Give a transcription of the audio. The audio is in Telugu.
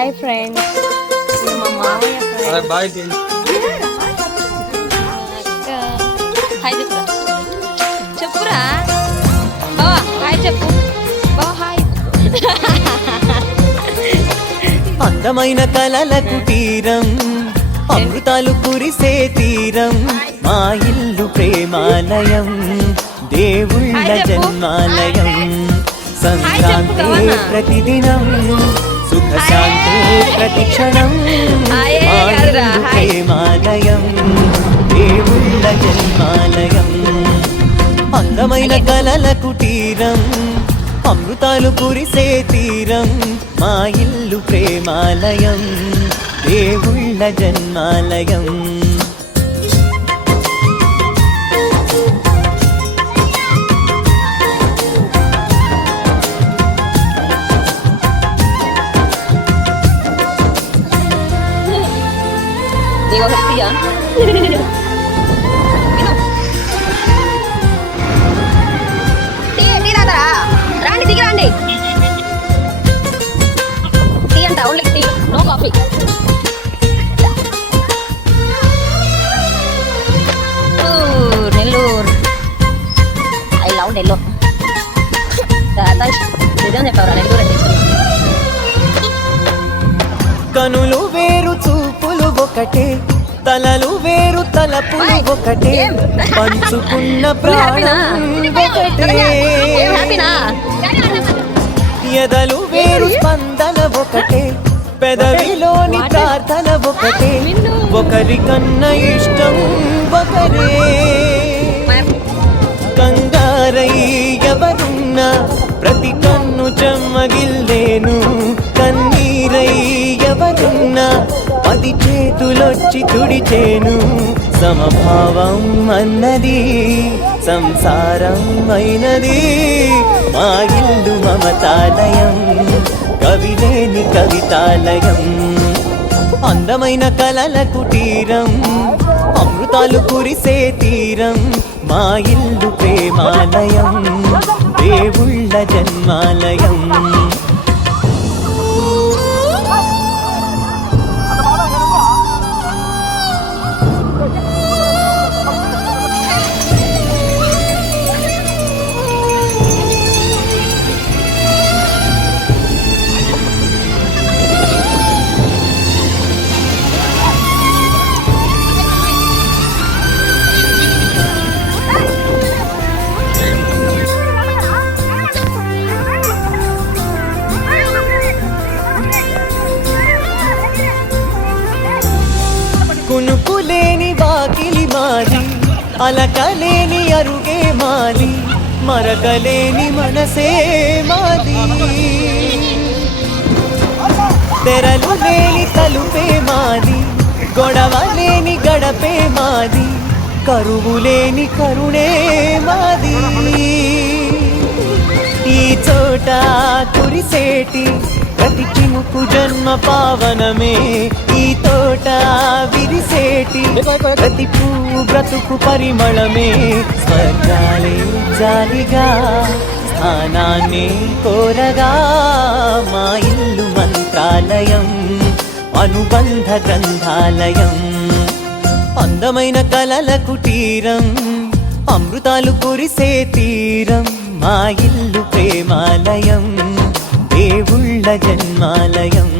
హాయ్ ఫ్రెండ్స్, మా మామయ్య ఫ్రెండ్స్. బాయ్ హాయ్ చెప్పురా, చెప్పురా బావా, హాయ్ చెప్పు బావా, హాయ్. అందమైన కలల కుటీరం, అమృతాలు కురిసే తీరం, మా ఇల్లు ప్రేమాలయం, దేవుళ్ళ జన్మాలయం. సంక్రాంతి ప్రతిదినం, సుఖ శాంతి ప్రతిక్షణం, మా ఇల్లు ప్రేమాలయం, దేవుళ్ళ జన్మాలయం. అందమైన కలల కుటీరం, అమృతాలు కురిసే తీరం, మా ఇల్లు ప్రేమాలయం, దేవుళ్ళ జన్మాలయం. దేవభక్తియా టీ తాగరా? రాండి, దిగి రండి. టీ అంట, only tea, no coffee. Nellore, I love Nellore. నిజం చెప్పవరా, నెల్లూరు అంటే ఇష్టం. కనులు వేరు చూపులు ఒకటే, తలలు వేరు తలపులు ఒకటే, పంచుకున్న ప్రాణం ఒకటే. ఎదలు వేరు స్పందన ఒకటే, పెదవిలోని ప్రార్థన ఒకటే, ఒకరికన్నా ఇష్టం ఒకరే. కంగారై ఎవరున్నా ప్రతి కన్ను చెమ్మగిల్లేను, కన్నీరై ఎవరున్నా 10 చేతులొచ్చి తుడిచేను. సమభావం అన్నది సంసారం అయినది, మా ఇల్లు మమతాలయం, కవిలేని కవితాలయం. అందమైన కలల కుటీరం, అమృతాలు కురిసే తీరం, మా ఇల్లు ప్రేమాలయం, దేవుళ్ళ జన్మాలయం. కునుకులేని వాకిలి మాది, అలకలేని అరుగే మాది, మరకలేని మనసే మాది. తెరలు లేని తలుపే మాది, గొడవ లేని గడపే మాది, కరువు లేని కరుణే మాది. ఈ చోట కురిసేటి ప్రతి చినుకు జన్మ పావనమే, ఈ తోట విరిసేటి ప్రతి పువ్వు బ్రతుకు పరిమళమే. స్వర్గాలే జాలిగా స్థానాన్ని కోరగా, మా ఇల్లు మంత్రాలయం, అనుబంధ గ్రంథాలయం. అందమైన కలల కుటీరం, అమృతాలు కురిసే తీరం, మా ఇల్లు ప్రేమాలయం, దేవుళ్ళ జన్మాలయం.